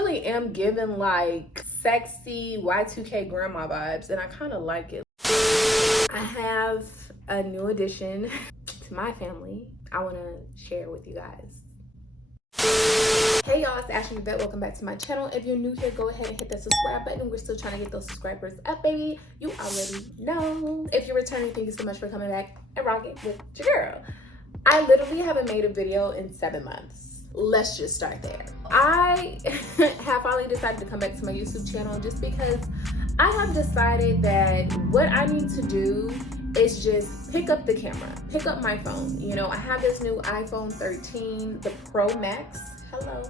really am giving like sexy Y2K grandma vibes, and I kind of like it. I have a new addition to my family I want to share with you guys. Hey y'all, it's Ashley Yvette. Welcome back to my channel. If you're new here, go ahead and hit that subscribe button. We're still trying to get those subscribers up, baby. You already know. If you're returning, thank you so much for coming back and rocking with your girl. I literally haven't made a video in 7 months. Let's just start there. I have finally decided to come back to my YouTube channel just because I have decided that what I need to do is just pick up the camera, pick up my phone. You know, I have this new iPhone 13, the Pro Max. Hello.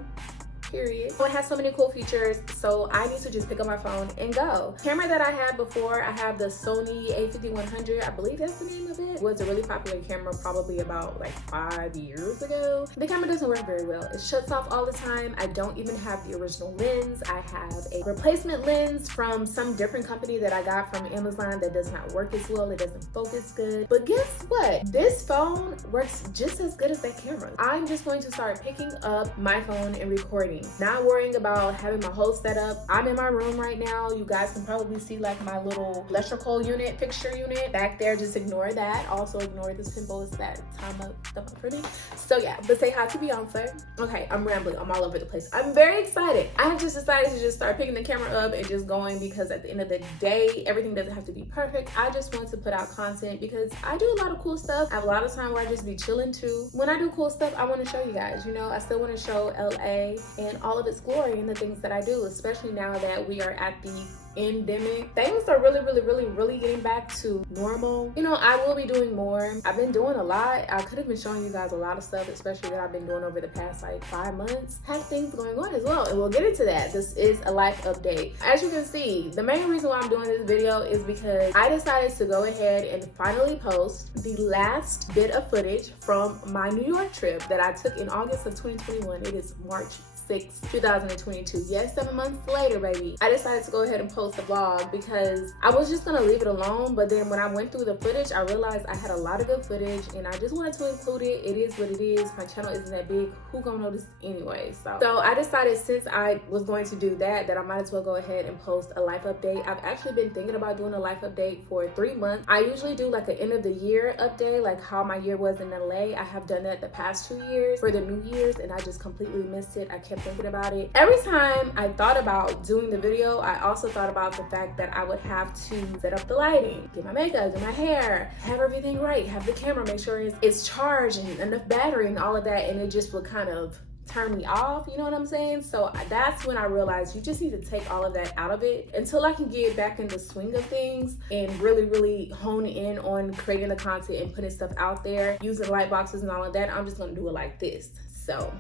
Period. It has so many cool features, so I need to just pick up my phone and go. Camera that I had before, I have the Sony a5100, I believe that's the name of it. It was a really popular camera probably about like 5 years ago. The camera doesn't work very well. It shuts off all the time. I don't even have the original lens. I have a replacement lens from some different company that I got from Amazon that does not work as well. It doesn't focus good. But guess what? This phone works just as good as that camera. I'm just going to start picking up my phone and recording. Not worrying about having my whole setup. I'm in my room right now. You guys can probably see like my little electrical unit, fixture unit back there. Just ignore that. Also ignore this pimple. It's that time up stuff for me. So yeah, but say hi to Beyonce. Okay, I'm rambling. I'm all over the place. I'm very excited. I have just decided to just start picking the camera up and just going because at the end of the day, everything doesn't have to be perfect. I just want to put out content because I do a lot of cool stuff. I have a lot of time where I just be chilling too. When I do cool stuff, I want to show you guys. You know, I still want to show LA and all of its glory and the things that I do, especially now that we are at the endemic. Things are really getting back to normal. You know, I will be doing more. I've been doing a lot. I could have been showing you guys a lot of stuff, especially that I've been doing over the past like 5 months. Have things going on as well, and we'll get into that. This is a life update. As you can see, the main reason why I'm doing this video is because I decided to go ahead and finally post the last bit of footage from my New York trip that I took in August of 2021. It is March 6, 2022. Yes, 7 months later, baby. I decided to go ahead and post a vlog because I was just gonna leave it alone, but then when I went through the footage, I realized I had a lot of good footage and I just wanted to include it. It is what it is. My channel isn't that big. Who gonna notice anyway? So I decided since I was going to do that I might as well go ahead and post a life update. I've actually been thinking about doing a life update for 3 months. I usually do like an end of the year update, like how my year was in LA. I have done that the past 2 years for the New Year's and I just completely missed it. I kept thinking about it. Every time I thought about doing the video, I also thought about the fact that I would have to set up the lighting, get my makeup, do my hair, have everything right, have the camera, make sure it's charged and enough battery and all of that, and it just would kind of turn me off, you know what I'm saying? So that's when I realized you just need to take all of that out of it until I can get back in the swing of things and really hone in on creating the content and putting stuff out there, using light boxes and all of that. I'm just gonna do it like this. So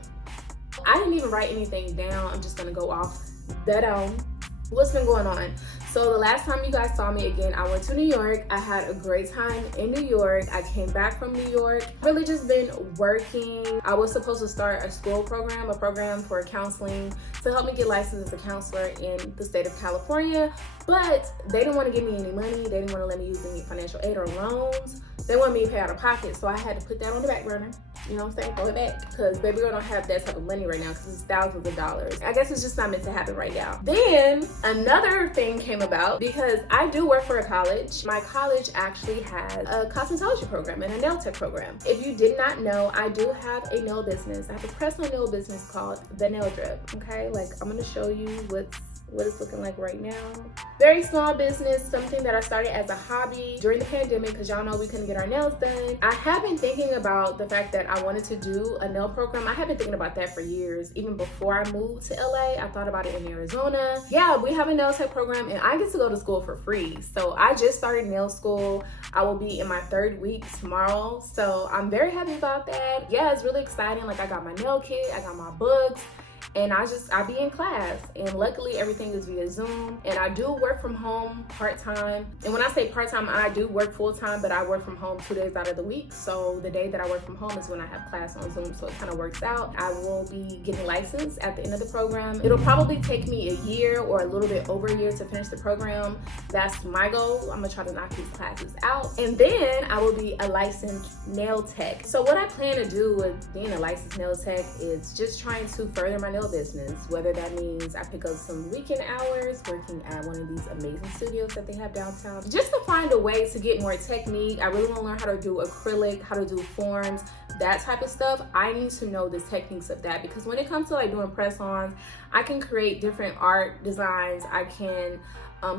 I didn't even write anything down. I'm just gonna go off the dome. What's been going on? So the last time you guys saw me again, I went to New York. I had a great time in New York. I came back from New York. Really just been working. I was supposed to start a school program, a program for counseling to help me get licensed as a counselor in the state of California, but they didn't want to give me any money. They didn't want to let me use any financial aid or loans. They wanted me to pay out of pocket, so I had to put that on the back burner. You know what I'm saying? Throw it back. Because baby girl don't have that type of money right now because it's thousands of dollars. I guess it's just not meant to happen right now. Then another thing came about because I do work for a college. My college actually has a cosmetology program and a nail tech program. If you did not know, I do have a nail business. I have a press-on nail business called The Nail Drip. Okay, like I'm gonna show you what it's looking like right now. Very small business, something that I started as a hobby during the pandemic because y'all know we couldn't get our nails done. I have been thinking about the fact that I wanted to do a nail program. I have been thinking about that for years. Even before I moved to LA, I thought about it in Arizona. Yeah, we have a nail tech program and I get to go to school for free. So I just started nail school. I will be in my 3rd week tomorrow. So I'm very happy about that. Yeah, it's really exciting. Like I got my nail kit, I got my books, and I be in class, and luckily everything is via Zoom. And I do work from home part-time, and when I say part-time, I do work full-time, but I work from home 2 days out of the week. So the day that I work from home is when I have class on Zoom, so it kind of works out. I will be getting licensed at the end of the program. It'll probably take me a year or a little bit over a year to finish the program. That's my goal. I'm gonna try to knock these classes out, and then I will be a licensed nail tech. So what I plan to do with being a licensed nail tech is just trying to further my nail nail business, whether that means I pick up some weekend hours working at one of these amazing studios that they have downtown, just to find a way to get more technique. I really want to learn how to do acrylic, how to do forms, that type of stuff. I need to know the techniques of that, because when it comes to like doing press-ons, I can create different art designs. I can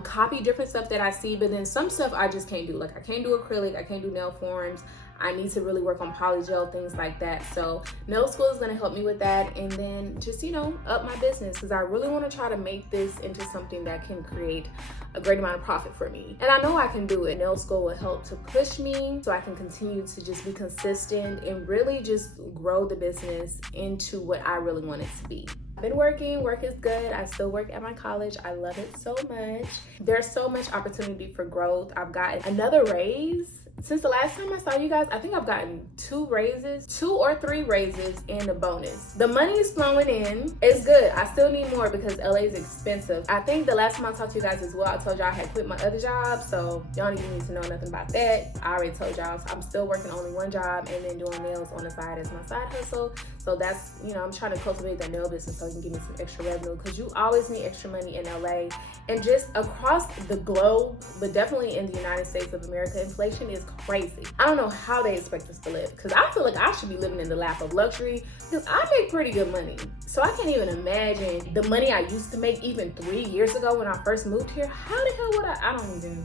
copy different stuff that I see, but then some stuff I just can't do. Like I can't do acrylic, I can't do nail forms. I need to really work on polygel, things like that. So nail school is gonna help me with that, and then just, you know, up my business, because I really want to try to make this into something that can create a great amount of profit for me. And I know I can do it. Nail school will help to push me so I can continue to just be consistent and really just grow the business into what I really want it to be. I've been working, work is good. I still work at my college. I love it so much. There's so much opportunity for growth. I've gotten another raise. Since the last time I saw you guys, I think I've gotten 2 or 3 raises and a bonus. The money is flowing in. It's good. I still need more because LA is expensive. I think the last time I talked to you guys as well, I told y'all I had quit my other job, so y'all don't even need to know nothing about that. I already told y'all, so I'm still working only one job and then doing nails on the side as my side hustle. So that's, you know, I'm trying to cultivate that nail business so it can give me some extra revenue, because you always need extra money in LA and just across the globe, but definitely in the United States of America. Inflation is crazy. I don't know how they expect us to live, because I feel like I should be living in the lap of luxury, because I make pretty good money. So I can't even imagine the money I used to make even 3 years ago when I first moved here. How the hell would I don't even,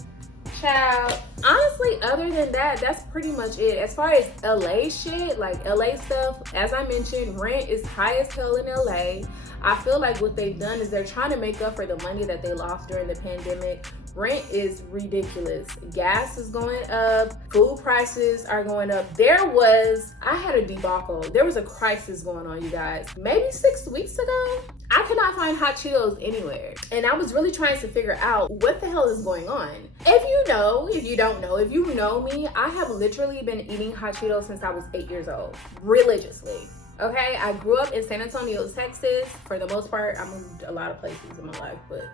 child. Honestly, other than that, that's pretty much it. As far as LA shit, like LA stuff, as I mentioned, rent is high as hell in LA. I feel like what they've done is they're trying to make up for the money that they lost during the pandemic. Rent is ridiculous. Gas is going up. Food prices are going up. I had a debacle. There was a crisis going on, you guys. Maybe 6 weeks ago, I could not find hot Cheetos anywhere. And I was really trying to figure out what the hell is going on. If you know, if you don't know, if you know me, I have literally been eating hot Cheetos since I was 8 years old, religiously. Okay, I grew up in San Antonio, Texas. For the most part, I moved a lot of places in my life, but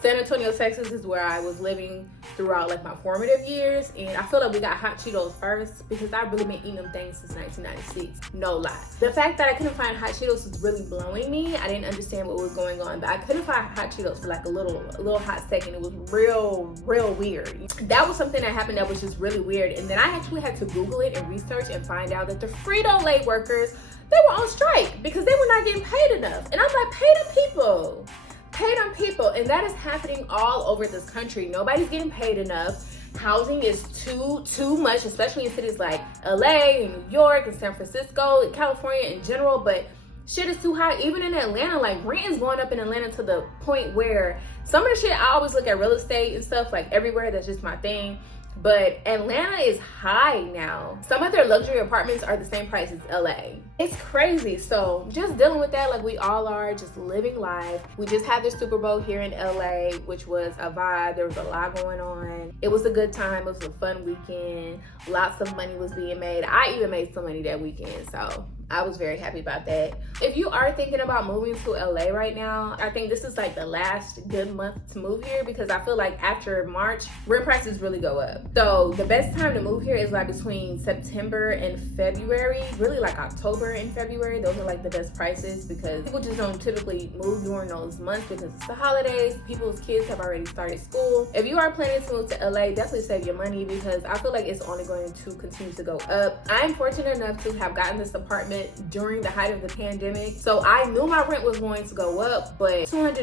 San Antonio, Texas is where I was living throughout like my formative years. And I feel like we got hot Cheetos first because I've really been eating them things since 1996. No lie. The fact that I couldn't find hot Cheetos was really blowing me. I didn't understand what was going on, but I couldn't find hot Cheetos for like a little hot second. It was real weird. That was something that happened that was just really weird. And then I actually had to Google it and research and find out that the Frito-Lay workers, they were on strike because they were not getting paid enough. And I'm like, pay them people. Paid on people, and that is happening all over this country. Nobody's getting paid enough. Housing is too much, especially in cities like LA and New York and San Francisco and California in general, but shit is too high. Even in Atlanta, like rent is going up in Atlanta to the point where some of the shit, I always look at real estate and stuff like everywhere. That's just my thing. But Atlanta is high now. Some of their luxury apartments are the same price as LA. It's crazy. So just dealing with that like we all are, just living life. We just had the Super Bowl here in LA, which was a vibe. There was a lot going on. It was a good time. It was a fun weekend. Lots of money was being made. I even made some money that weekend. So I was very happy about that. If you are thinking about moving to LA right now, I think this is like the last good month to move here, because I feel like after March, rent prices really go up. So the best time to move here is like between September and February, really like October and February. Those are like the best prices because people just don't typically move during those months because it's the holidays. People's kids have already started school. If you are planning to move to LA, definitely save your money because I feel like it's only going to continue to go up. I'm fortunate enough to have gotten this apartment during the height of the pandemic, so I knew my rent was going to go up, but $200,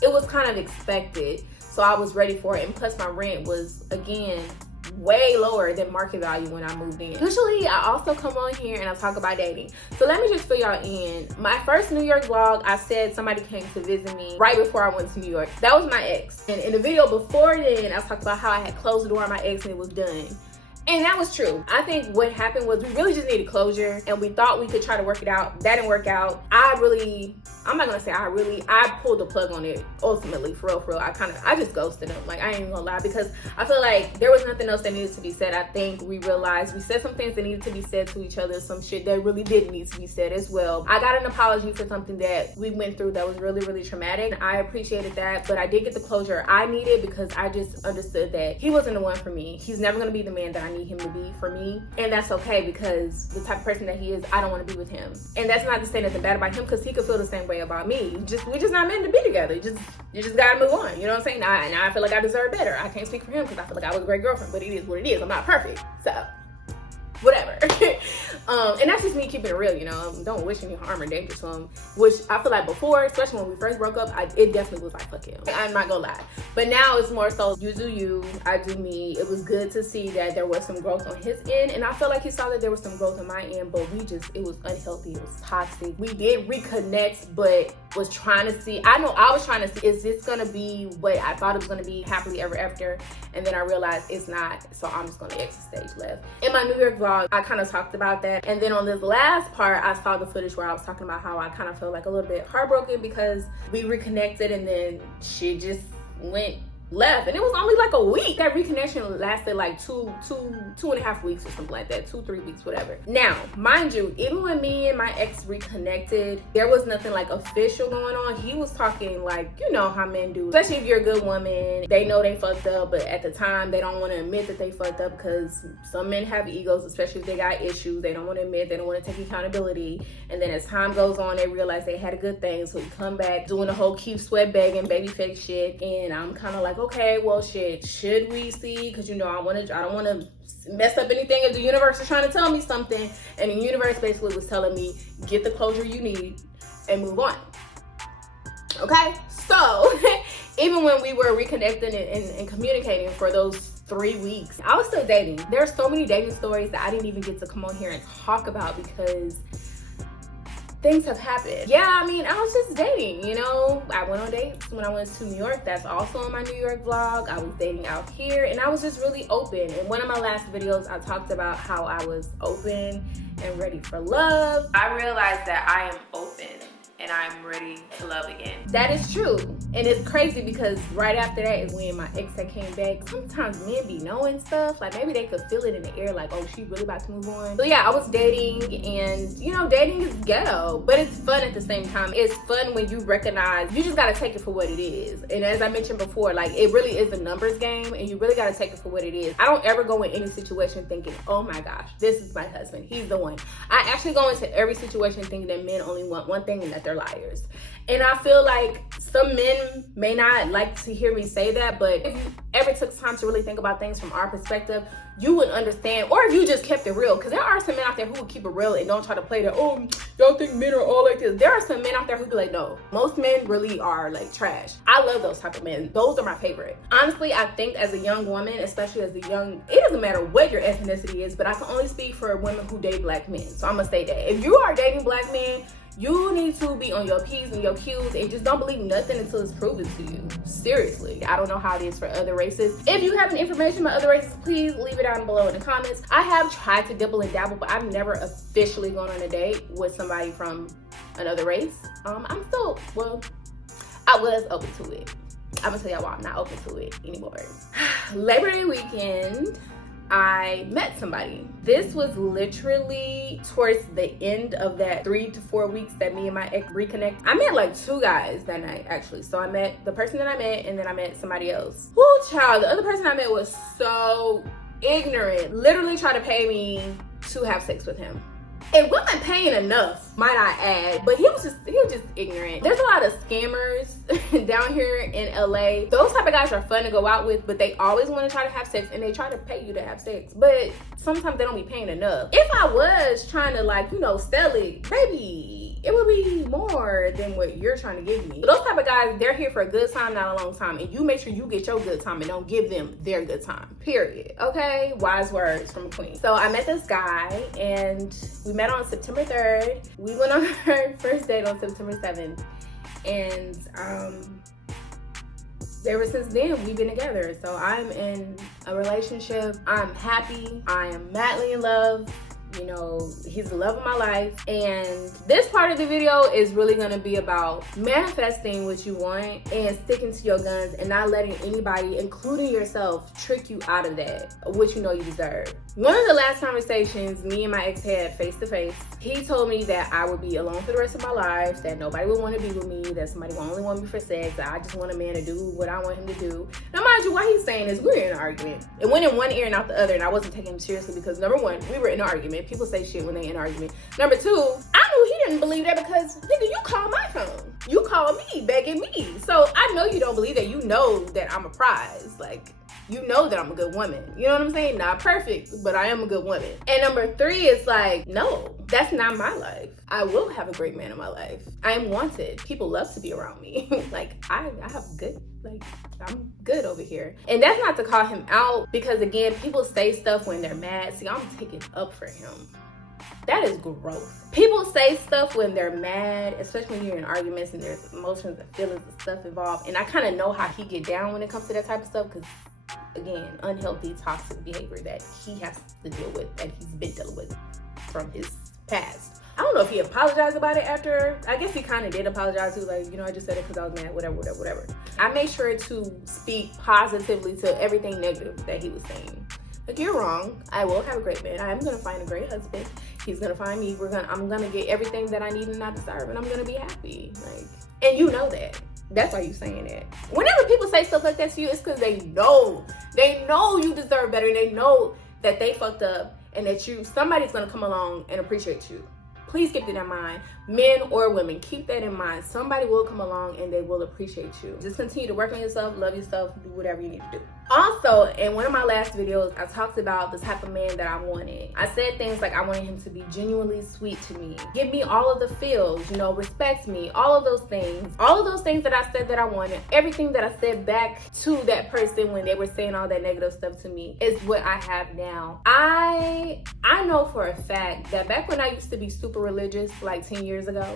it was kind of expected, so I was ready for it. And plus my rent was, again, way lower than market value when I moved in. Usually I also come on here and I talk about dating, so let me just fill y'all in. My first New York vlog, I said somebody came to visit me right before I went to New York. That was my ex, and in the video before then I talked about how I had closed the door on my ex and it was done. And that was true. I think what happened was we really just needed closure and we thought we could try to work it out. That didn't work out. I'm not gonna say I pulled the plug on it ultimately, for real. I just ghosted him. Like, I ain't even gonna lie, because I feel like there was nothing else that needed to be said. I think we realized we said some things that needed to be said to each other, some shit that really did need to be said as well. I got an apology for something that we went through that was really traumatic. I appreciated that, but I did get the closure I needed because I just understood that he wasn't the one for me. He's never gonna be the man that I need him to be for me. And that's okay, because the type of person that he is, I don't want to be with him. And that's not to say nothing bad about him, because he could feel the same way about me. We're just not meant to be together. You just gotta move on. You know what I'm saying? Now I feel like I deserve better. I can't speak for him because I feel like I was a great girlfriend, but it is what it is. I'm not perfect. So whatever. And that's just me keeping it real, you know. Don't wish any harm or danger to him, which I feel like before, especially when we first broke up, it definitely was like, fuck him. I'm not gonna lie. But now it's more so, you do you, I do me. It was good to see that there was some growth on his end, and I feel like he saw that there was some growth on my end, but it was unhealthy, it was toxic. We did reconnect, but was trying to see, I was trying to see, is this gonna be what I thought it was gonna be, happily ever after? And then I realized it's not, so I'm just gonna exit stage left. In my New York vlog, I kind of talked about that. And then on this last part, I saw the footage where I was talking about how I kind of felt like a little bit heartbroken because we reconnected and then she just went left, and it was only like a week. That reconnection lasted like two and a half weeks or something like that, 2-3 weeks, whatever. Now, mind you, even when me and my ex reconnected, there was nothing like official going on. He was talking like, you know how men do, especially if you're a good woman. They know they fucked up, but at the time they don't want to admit that they fucked up, because some men have egos, especially if they got issues. They don't want to admit, they don't want to take accountability. And then as time goes on, they realize they had a good thing, so he come back doing the whole keep sweat begging baby face shit. And I'm kind of like, okay, well shit, should we see? Because you know, I don't want to mess up anything if the universe is trying to tell me something. And the universe basically was telling me, get the closure you need and move on. Okay, so even when we were reconnecting and communicating for those 3 weeks, I was still dating. There's so many dating stories that I didn't even get to come on here and talk about because things have happened. Yeah, I mean, I was just dating, you know. I went on dates when I went to New York. That's also on my New York vlog. I was dating out here, and I was just really open. In one of my last videos, I talked about how I was open and ready for love. I realized that I am open and I'm ready to love again. That is true. And it's crazy because right after that is when my ex that came back. Sometimes men be knowing stuff, like maybe they could feel it in the air, like, oh, she really about to move on. So yeah, I was dating, and you know, dating is ghetto, but it's fun at the same time. It's fun when you recognize, you just gotta take it for what it is. And as I mentioned before, like, it really is a numbers game, and you really gotta take it for what it is. I don't ever go in any situation thinking, oh my gosh, this is my husband, he's the one. I actually go into every situation thinking that men only want one thing, and that they're liars. And I feel like some men may not like to hear me say that, but if you ever took time to really think about things from our perspective, you would understand. Or if you just kept it real, because there are some men out there who would keep it real and don't try to play that, oh, y'all think men are all like this. There are some men out there who be like, no, most men really are like trash. I love those type of men. Those are my favorite. Honestly, I think as a young woman, especially as a young, it doesn't matter what your ethnicity is, but I can only speak for women who date black men. So I'm gonna say that if you are dating black men, you need to be on your P's and your Q's and just don't believe nothing until it's proven to you. Seriously. I don't know how it is for other races. If you have any information about other races, please leave it down below in the comments. I have tried to dibble and dabble, but I've never officially gone on a date with somebody from another race. I'm still, well, I was open to it. I'm gonna tell y'all why I'm not open to it anymore. Labor Day weekend, I met somebody. This was literally towards the end of that 3 to 4 weeks that me and my ex reconnect. I met like 2 guys that night, actually. So I met the person that I met, and then I met somebody else. Woo, child, the other person I met was so ignorant. Literally tried to pay me to have sex with him. It wasn't paying enough, might I add, but he was just ignorant. There's a lot of scammers down here in LA. Those type of guys are fun to go out with, but they always want to try to have sex, and they try to pay you to have sex, but sometimes they don't be paying enough. If I was trying to, like, you know, sell it, baby, it would be more than what you're trying to give me. But those type of guys, they're here for a good time, not a long time, and you make sure you get your good time and don't give them their good time, period. Okay, wise words from a queen. So I met this guy, and we met on September 3rd. We went on our first date on September 7th, and ever since then we've been together. So I'm in a relationship. I'm happy. I am madly in love You know, he's the love of my life. And this part of the video is really gonna be about manifesting what you want and sticking to your guns and not letting anybody, including yourself, trick you out of that, what you know you deserve. One of the last conversations me and my ex had face to face, he told me that I would be alone for the rest of my life, that nobody would want to be with me, that somebody would only want me for sex, that I just want a man to do what I want him to do. Now, mind you, why he's saying is we're in an argument. It went in one ear and out the other, and I wasn't taking him seriously because, number one, we were in an argument. People say shit when they in an argument. Number two, I knew he didn't believe that because, nigga, you called my phone. You called me, begging me. So I know you don't believe that. You know that I'm a prize. Like, you know that I'm a good woman. You know what I'm saying? Not perfect, but I am a good woman. And number three is like, no, that's not my life. I will have a great man in my life. I am wanted. People love to be around me. Like, I have good, like, I'm good over here. And that's not to call him out because, again, people say stuff when they're mad. See, I'm taking up for him. That is growth. People say stuff when they're mad, especially when you're in arguments and there's emotions and feelings and stuff involved. And I kind of know how he get down when it comes to that type of stuff because, again, unhealthy, toxic behavior that he has to deal with, that he's been dealing with from his past. I don't know if he apologized about it after. I guess he kind of did apologize. He was like, you know, I just said it because I was mad, whatever. I made sure to speak positively to everything negative that he was saying. Like, you're wrong. I will have a great man. I am going to find a great husband. He's going to find me. I'm going to get everything that I need and I deserve, and I'm going to be happy. Like, and you know that. That's why you saying it. Whenever people say stuff like that to you, it's because they know you deserve better, and they know that they fucked up and that somebody's going to come along and appreciate you. Please keep that in mind. Men or women, keep that in mind. Somebody will come along and they will appreciate you. Just continue to work on yourself, love yourself, do whatever you need to do. Also, in one of my last videos, I talked about the type of man that I wanted. I said things like I wanted him to be genuinely sweet to me, give me all of the feels, you know, respect me, all of those things. All of those things that I said that I wanted, everything that I said back to that person when they were saying all that negative stuff to me is what I have now. I know for a fact that back when I used to be super religious, like 10 years ago,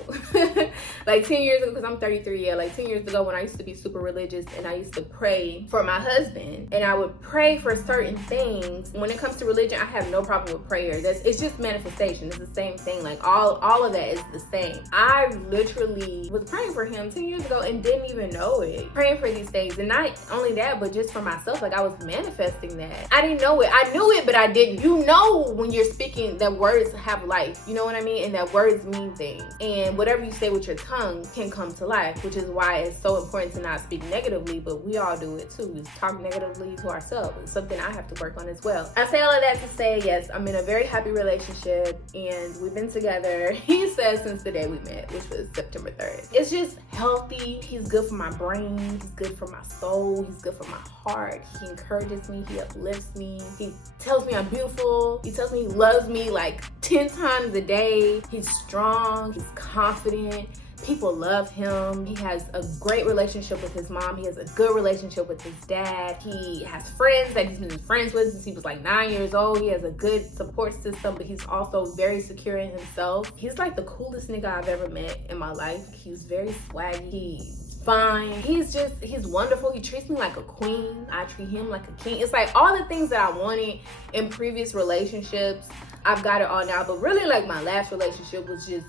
like 10 years ago, because I'm 33, yeah, like 10 years ago when I used to be super religious and I used to pray for my husband and I would pray for certain things. When it comes to religion, I have no problem with prayer. It's just manifestation. It's the same thing. Like all of that is the same. I literally was praying for him 10 years ago and didn't even know it. Praying for these things. And not only that, but just for myself. Like I was manifesting that. I didn't know it. I knew it, but I didn't. You know when you're speaking that words have life. You know what I mean? And that words mean things. And whatever you say with your tongue can come to life, which is why it's so important to not speak negatively, but we all do it too. We talk negatively to ourselves. It's something I have to work on as well. I say all of that to say, yes, I'm in a very happy relationship and we've been together, he says, since the day we met, which was September 3rd. It's just healthy. He's good for my brain. He's good for my soul. He's good for my heart. He encourages me. He uplifts me. He tells me I'm beautiful. He tells me he loves me like 10 times a day. He's strong. He's confident. People love him. He has a great relationship with his mom. He has a good relationship with his dad. He has friends that he's been friends with since he was like 9 years old. He has a good support system, but he's also very secure in himself. He's like the coolest nigga I've ever met in my life. He's very swaggy. He's fine. He's wonderful. He treats me like a queen. I treat him like a king. It's like all the things that I wanted in previous relationships, I've got it all now. But really, like, my last relationship was just,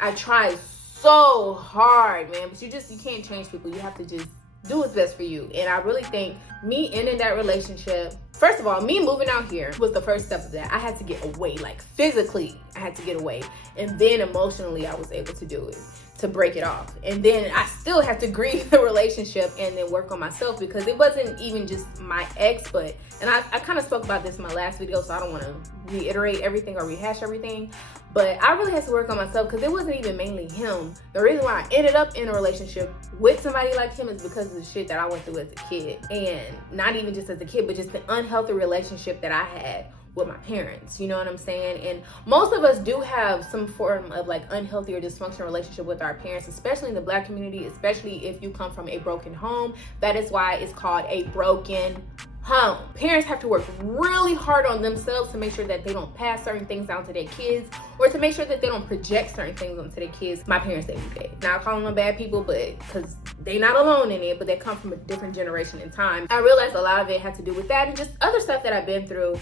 I tried so hard, man, but you can't change people. You have to just do what's best for you. And I really think me ending that relationship, first of all, me moving out here was the first step of that. I had to get away, like physically, I had to get away. And then emotionally, I was able to do it, to break it off. And then I still have to grieve the relationship and then work on myself, because it wasn't even just my ex, but, and I kind of spoke about this in my last video, so I don't want to reiterate everything or rehash everything, but I really had to work on myself because it wasn't even mainly him. The reason why I ended up in a relationship with somebody like him is because of the shit that I went through as a kid. And not even just as a kid, but just the unhealthy relationship that I had with my parents, you know what I'm saying? And most of us do have some form of like unhealthy or dysfunctional relationship with our parents, especially in the Black community, especially if you come from a broken home. That is why it's called a broken home. Parents have to work really hard on themselves to make sure that they don't pass certain things down to their kids, or to make sure that they don't project certain things onto their kids. My parents say that. Not calling them bad people, but because they're not alone in it, but they come from a different generation in time. I realized a lot of it had to do with that and just other stuff that I've been through.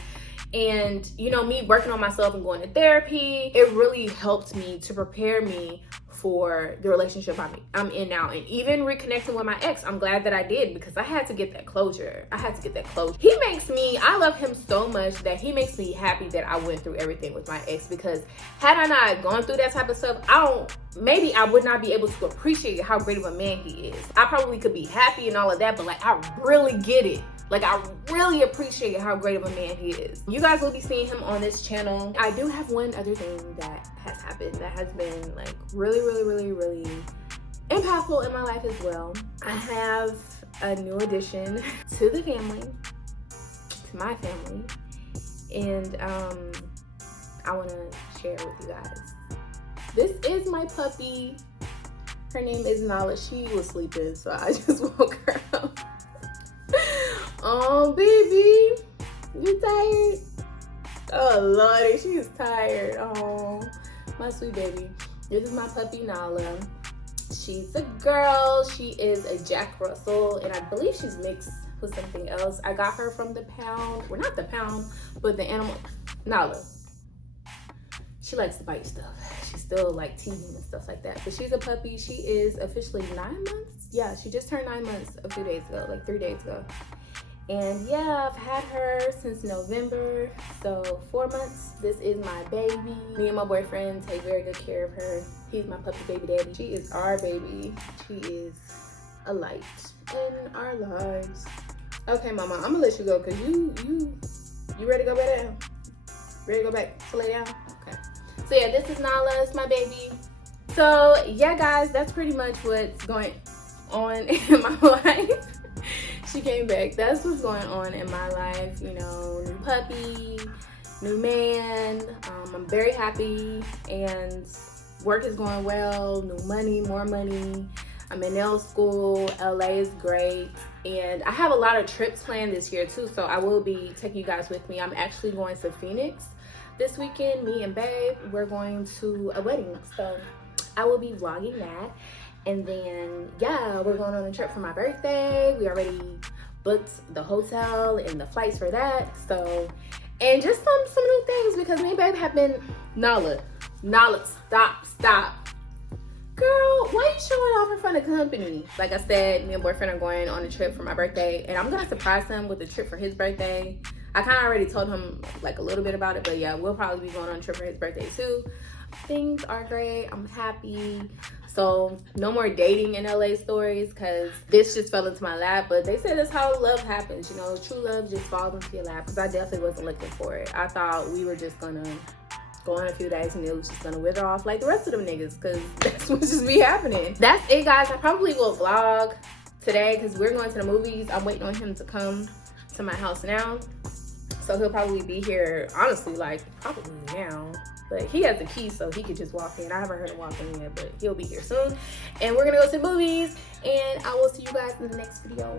And you know, me working on myself and going to therapy, it really helped me to prepare me for the relationship I'm in now. And even reconnecting with my ex, I'm glad that I did, because I had to get that closure. He makes me, I love him so much that he makes me happy that I went through everything with my ex, because had I not gone through that type of stuff, maybe I would not be able to appreciate how great of a man he is. I probably could be happy and all of that, but like, I really get it. Like, I really appreciate how great of a man he is. You guys will be seeing him on this channel. I do have one other thing that has happened that has been like really impactful in my life as well. I have a new addition to the family, to my family, and I want to share with you guys. This is my puppy. Her name is Nala. She was sleeping, so I just woke her up. Oh, baby, you tired? Oh, Lordy, she's tired. Oh, my sweet baby. This is my puppy, Nala. She's a girl. She is a Jack Russell, and I believe she's mixed with something else. I got her from the pound. Well, not the pound, but the animal. Nala. She likes to bite stuff. She's still like teething and stuff like that. But she's a puppy. She is officially 9 months. Yeah, she just turned 9 months a few days ago, like 3 days ago. And yeah, I've had her since November, so 4 months. This is my baby. Me and my boyfriend take very good care of her. He's my puppy baby daddy. She is our baby. She is a light in our lives. Okay, mama, I'm gonna let you go, because you ready to go back down? Ready to go back to lay down? Okay. So yeah, this is Nala. It's my baby. So yeah, guys, that's pretty much what's going on in my life. She came back. That's what's going on in my life. You know, new puppy, new man. I'm very happy, and work is going well. New money, more money. I'm in nail school. LA is great, and I have a lot of trips planned this year too, so I will be taking you guys with me. I'm actually going to Phoenix this weekend. Me and babe, we're going to a wedding, so I will be vlogging that. And then yeah, we're going on a trip for my birthday. We already booked the hotel and the flights for that. So, and just some new things, because me and babe have been Nala, stop. Girl, why are you showing off in front of company? Like I said, me and boyfriend are going on a trip for my birthday, and I'm gonna surprise him with a trip for his birthday. I kind of already told him like a little bit about it, but yeah, we'll probably be going on a trip for his birthday too. Things are great. I'm happy. So no more dating in LA stories, because this just fell into my lap. But they say that's how love happens, you know, true love just falls into your lap, because I definitely wasn't looking for it. I thought we were just gonna go on a few days and it was just gonna wither off like the rest of them niggas, because that's what's just be happening. That's it, guys. I probably will vlog today, because we're going to the movies. I'm waiting on him to come to my house now, so he'll probably be here, honestly, like probably now. But he has the key, so he could just walk in. I haven't heard him walk in yet, but he'll be here soon. And we're gonna go to the movies, and I will see you guys in the next video.